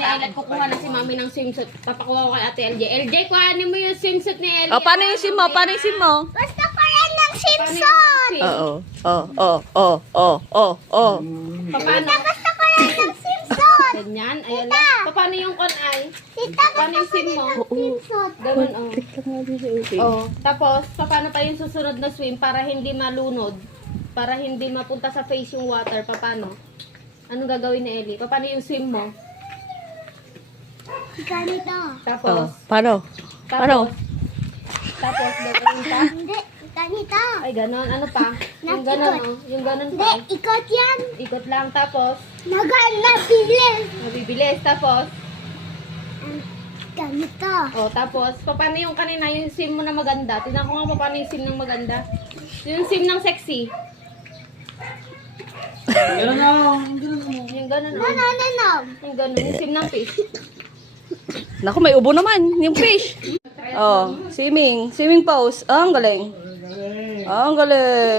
ni Ella at kukuha na si Mami ng swimsuit. Papakuha ko kay Ate LJ. LJ, kuhanin mo yung swimsuit ni Ella. O, paano yung sim mo? Paano yung sim mo? Gusto ko rin ng swimsuit. Oo. Paano? Gusto ko rin ng swimsuit. Ganyan. Ayan lang. Paano yung kon ay? Tita, Paano yung gusto ko sim rin mo? ng swimsuit. Ganun, oh. Tapos, paano pa yung susunod na swim para hindi malunod? Para hindi mapunta sa face yung water. Paano? Anong gagawin ni Ellie? Paano yung swim mo? Ganito. Tapos, Paano? Paano? tapos, gagawin ka? Hindi, ganito. Ay, ganon. Ano pa? Yung ganon, oh. Yung ganon Hindi, pa. ikot yan. Ikot lang. Tapos, Nabilis. mabibilis. Tapos, Ganito. oh, tapos, paano yung kanina, yung swim mo na maganda? Tignan ko nga paano yung swim ng maganda. Yung swim ng sexy. Ganun na. Yung ganon, oh. Nanananom. Yung ganon. Yung swim ng fish. Naku, may ubo naman. Yung fish. Oh, swimming. Swimming pose. Oh, ang galing. Oh, ang galing.